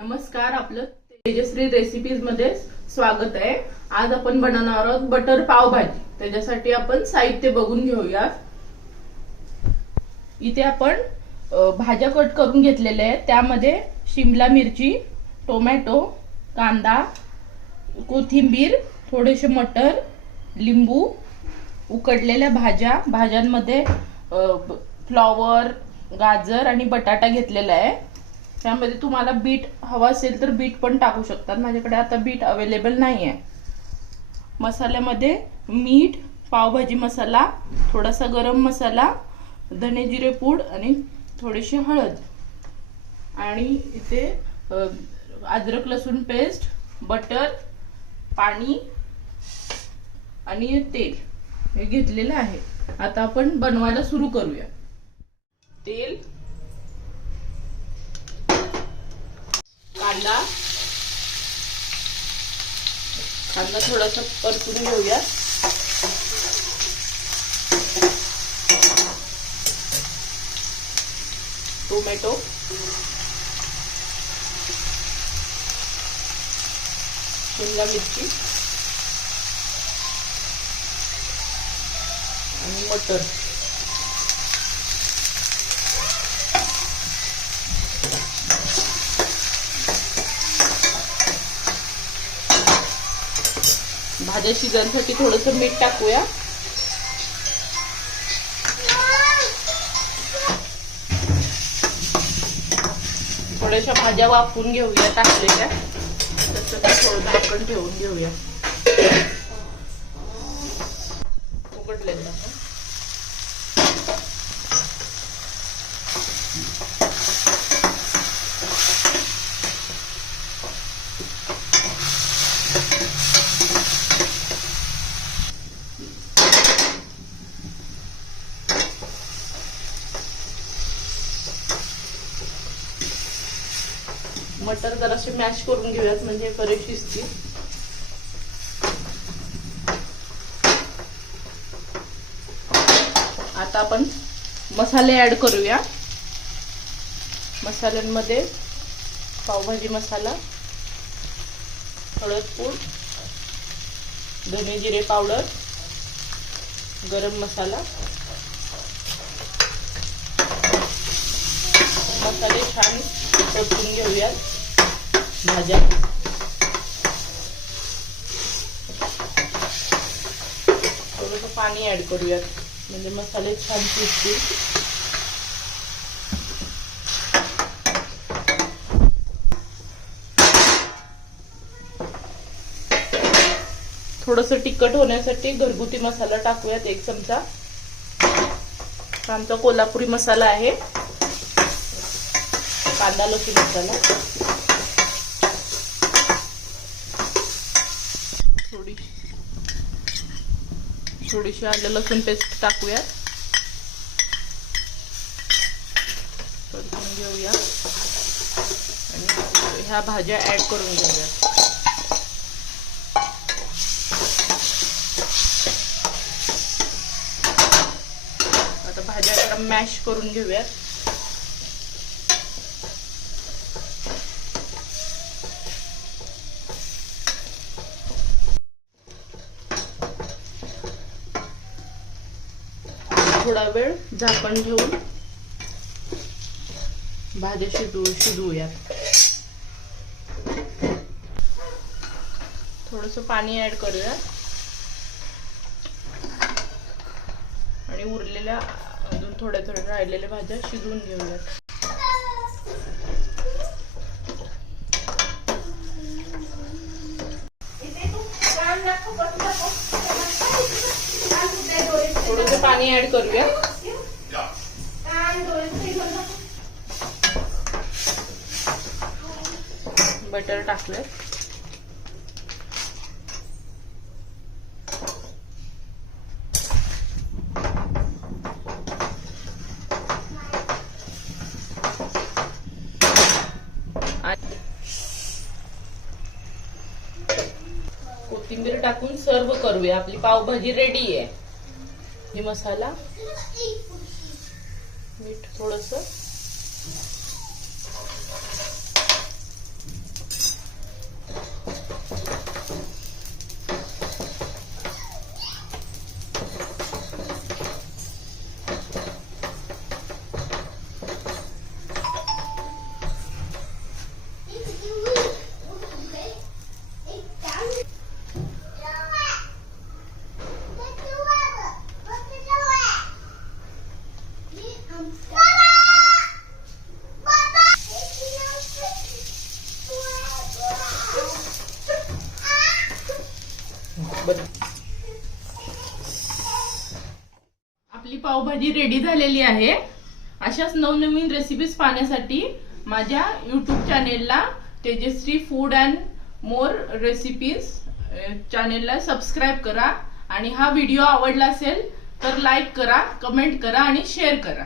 नमस्कार, आपलं तेजश्री रेसिपीज मध्ये स्वागत आहे। आज आपण बनवणार आहोत बटर पाव भाजी। त्याच्यासाठी आपण साहित्य बघून घेऊया। इथे आपण भाज्या कट करून घेतलेल्या आहेत। त्यामध्ये शिमला मिरची, टोमॅटो, कांदा, कोथिंबीर, थोडेसे मटर, लिंबू, उकडलेल्या भाज्यांमध्ये फ्लॉवर, गाजर आणि बटाटा घेतलेला आहे। त्यामध्ये तुम्हाला बीट हवा असेल तर बीट पण टाकू शकतात। माझ्याकडे आता बीट अवेलेबल नाही आहे। मसाल्यामध्ये मीठ, पावभाजी मसाला, थोडासा गरम मसाला, धने जिरे पूड आणि थोडीशी हळद आणि इथे अद्रक लसूण पेस्ट, बटर, पाणी आणि तेल हे घेतलेलं आहे। आता आपण बनवायला सुरू करूया। तेल, कांदा थोडासा परतून घेऊया। टोमॅटो, शिमला मिरची आणि मटर। भाज्या शिजण्यासाठी थोडंसं मीठ टाकूया। थोड्याशा भाज्या वाफवून घेऊया टाकलेल्या। तसं थोडं झाकण ठेवून घेऊया। उघडलेलं मटर जरासे मॅश करून घेऊयात म्हणजे बरेच शिजतील। आता आपण मसाले ऍड करूया। मसाल्यांमध्ये पावभाजी मसाला, हळद पूड, धने जिरे पावडर, गरम मसाला। मसाले छान परतून घेऊयात। भाज्या थोडंसं पाणी ऍड करूयात म्हणजे मसाले छान शिजतील। थोडंसं तिखट होण्यासाठी घरगुती मसाला टाकूयात 1 चमचा। आमचा कोल्हापुरी मसाला आहे। कांदा लसूण मसाला, थोडीशी आलं लसूण पेस्ट टाकूयात। परतून घेऊया आणि ह्या भाज्या ऍड करून घेऊया। आता भाज्या जरा मॅश करून घेऊयात। थोडा वेळ झाकण ठेवून भाज्या शिजवूयात। थोडंसं पाणी ऍड करूया आणि उरलेल्या अजून थोड्या राहिलेल्या भाज्या शिजवून घेऊयात। थोडंसं पाणी ऍड करूया। बटर टाकलं। कोथिंबीर टाकून सर्व करूया। आपली पावभाजी रेडी आहे। हे मसाला, मीठ थोडंसं, पावभाजी रेडी झालेली आहे. अशाच नवनवीन रेसिपीज पाहण्यासाठी माझ्या यूट्यूब चॅनेलला Tejashree food and more recipes चॅनेलला सबस्क्राईब करा आणि हा व्हिडिओ आवडला असेल तर लाईक करा, कमेंट करा आणि शेअर करा.